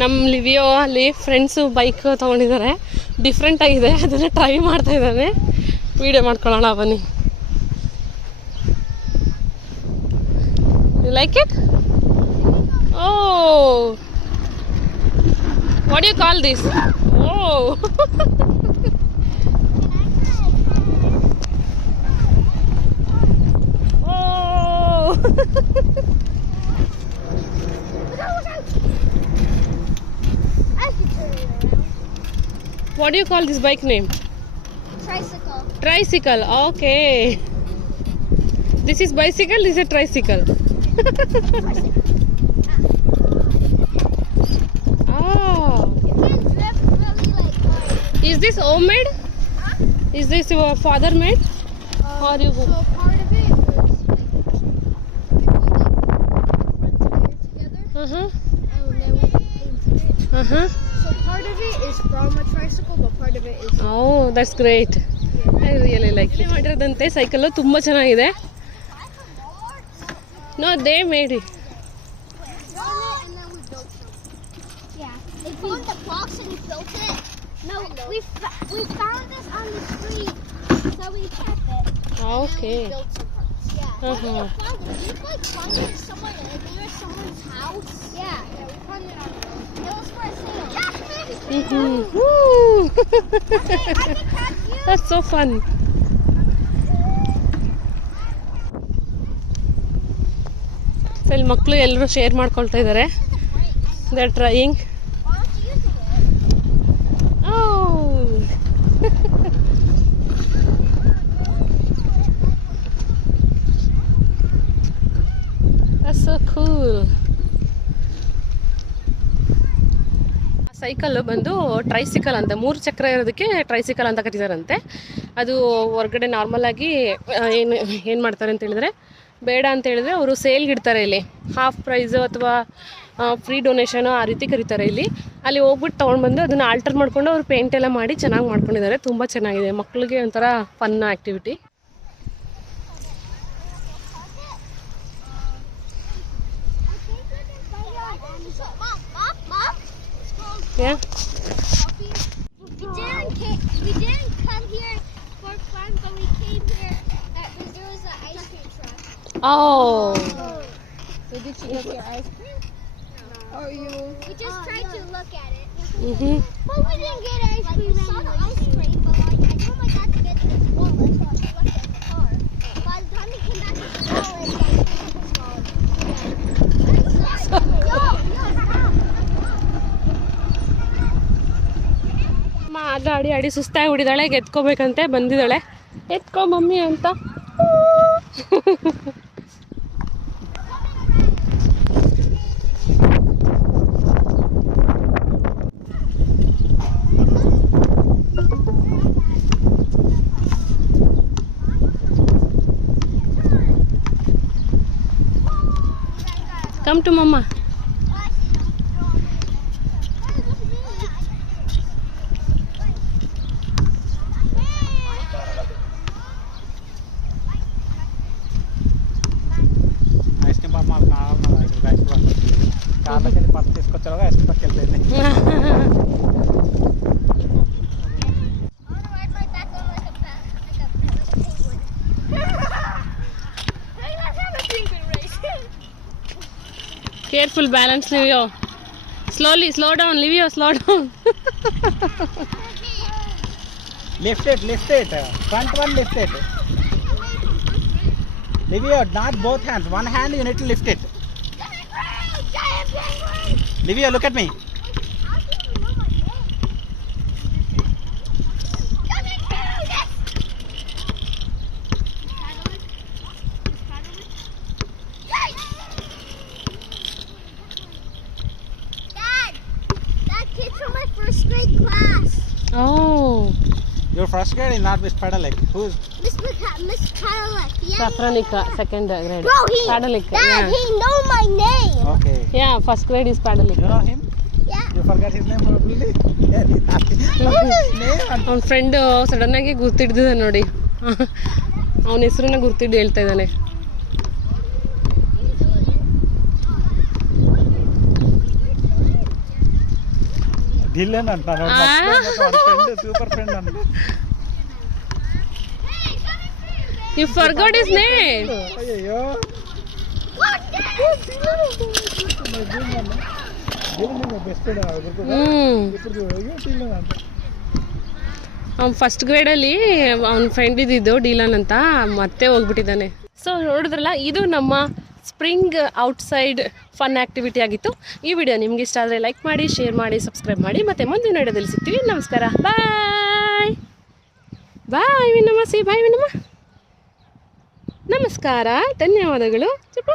ನಮ್ಮ ಲಿವಿಯೋ ಅಲ್ಲಿ friends bike ತೊಗೊಂಡಿದ್ದಾರೆ, different ಆಗಿದೆ, ಅದನ್ನು ಟ್ರೈ ಮಾಡ್ತಾ ಇದ್ದಾನೆ. ವೀಡಿಯೋ ಮಾಡ್ಕೊಳ್ಳೋಣ ಬನ್ನಿ. You like it? Oh, what you call this? Oh What do you call this bike name? Tricycle. Tricycle. Okay. This is bicycle. This is a tricycle. Oh. You can drift really like hard. Is this homemade? Huh? Is this your father made? Or you? So part of it was like Uh-huh. and then we painted it. Uh-huh. So part of it is from a tricycle, but part of it is. Oh, that's great. I really like it. ಮಾಡಿರೋದಂತೆ cycle ತುಂಬಾ ಚೆನ್ನಾಗಿದೆ. No, they made it. And then we built some. Yeah. They found the box and we built it. No, we found this on the street, so we kept it. Okay. And then we built some parts. Yeah. Uh-huh. We like found it somewhere near someone's house. Yeah. Yeah, we found it on the road. It was for a sale. Mm-hmm. Woo! I can catch you. That's so fun. So ಇಲ್ಲಿ ಮಕ್ಕಳು ಎಲ್ಲರೂ share ಮಾಡ್ಕೊಳ್ತಾ ಇದ್ದಾರೆ. They are trying. That's so cool. Cycle ಬಂದು tricycle ಅಂತ, 3 ಚಕ್ರ ಇರೋದಕ್ಕೆ tricycle ಅಂತ ಕರೀತಾರಂತೆ. ಅದು ಹೊರಗಡೆ ನಾರ್ಮಲ್ ಆಗಿ ಏನು ಮಾಡ್ತಾರೆ ಅಂತ ಹೇಳಿದ್ರೆ, ಬೇಡ ಅಂತ ಹೇಳಿದ್ರೆ ಅವರು ಸೇಲ್ಗೆ ಇಡ್ತಾರೆ. ಇಲ್ಲಿ ಹಾಫ್ ಪ್ರೈಸು ಅಥವಾ ಫ್ರೀ ಡೊನೇಷನು ಆ ರೀತಿ ಕರೀತಾರೆ. ಅಲ್ಲಿ ಹೋಗ್ಬಿಟ್ಟು ತೊಗೊಂಡ್ಬಂದು ಅದನ್ನು ಆಲ್ಟರ್ ಮಾಡಿಕೊಂಡು ಅವರು ಪೇಂಟ್ ಎಲ್ಲ ಮಾಡಿ ಚೆನ್ನಾಗಿ ಮಾಡ್ಕೊಂಡಿದ್ದಾರೆ. ತುಂಬ ಚೆನ್ನಾಗಿದೆ, ಮಕ್ಕಳಿಗೆ ಒಂಥರ fun activity. Yeah. We didn't come here for fun, but we came here because there was an ice cream truck. Oh. So did you get your ice cream? No. Or you? We just tried to look at it. Mm-hmm. But we didn't get ice cream. We saw the ice cream, but like I told my dad to get this wallet, so I left it in the car. By the time we came back to the wallet, the ice cream was gone. ಆಡಿ ಆಡಿ ಸುಸ್ತಾಗಿ ಹೊಡಿದಾಳೆ, ಎತ್ಕೋಬೇಕಂತೆ ಬಂದಿದ್ದಾಳೆ. ಎತ್ಕೋ mummy ಅಂತ. Come to mama. Careful, balance, Livio. Slowly, slow down, Livio, slow down. Lift it. Front one, lift it. Livio, not both hands. One hand, you need to lift it. Livio, look at me. Oh. Your first grade is not Miss Pedalic. Who's? Miss Pedalic. Yeah. Sapranika, second grade. Bro, Pedalic. Dad, Yeah. he know my name. Okay. Yeah, first grade is Pedalic. You know him? Yeah. You forgot his name probably? Yeah, he's not. What's his name? ಅವನ friend sudden ಆಗಿ ಗುರ್ತಿಡ್ದಿದ್ದ ನೋಡಿ, ಅವನ ಹೆಸರನ್ನ ಗುರ್ತಿದ್ದು ಹೇಳ್ತಾ ಇದ್ದಾನೆ. ಡಿಲ್ಲನ್ ಅಂತ super friend ಅಂತ. You forgot his name. ಅಯ್ಯೋ ಬೆಸ್ಟ್ ಅವ್ನು ಫಸ್ಟ್ ಗ್ರೇಡಲ್ಲಿ ಅವ್ನ ಫ್ರೆಂಡ್ ಇದ್ದಿದ್ದು ಡೀಲನ್ ಅಂತ, ಮತ್ತೆ ಹೋಗ್ಬಿಟ್ಟಿದ್ದಾನೆ. ಸೊ ನೋಡಿದ್ರಲ್ಲ, ಇದು ನಮ್ಮ ಸ್ಪ್ರಿಂಗ್ ಔಟ್ಸೈಡ್ ಫನ್ ಆ್ಯಕ್ಟಿವಿಟಿ ಆಗಿತ್ತು. ಈ ವಿಡಿಯೋ ನಿಮ್ಗೆ ಇಷ್ಟ ಆದರೆ ಲೈಕ್ ಮಾಡಿ, ಶೇರ್ ಮಾಡಿ, ಸಬ್ಸ್ಕ್ರೈಬ್ ಮಾಡಿ. ಮತ್ತು ಮುಂದಿನ ವಿಡಿಯೋದಲ್ಲಿ ಸಿಗ್ತೀವಿ. ನಮಸ್ಕಾರ, ಬಾಯ್ ಬಾಯ್ ವಿನಮ್ಮ. ಸಿ ಬಾಯ್ ವಿನಮ್ಮ. ನಮಸ್ಕಾರ, ಧನ್ಯವಾದಗಳು. ಚುಪ್ಪ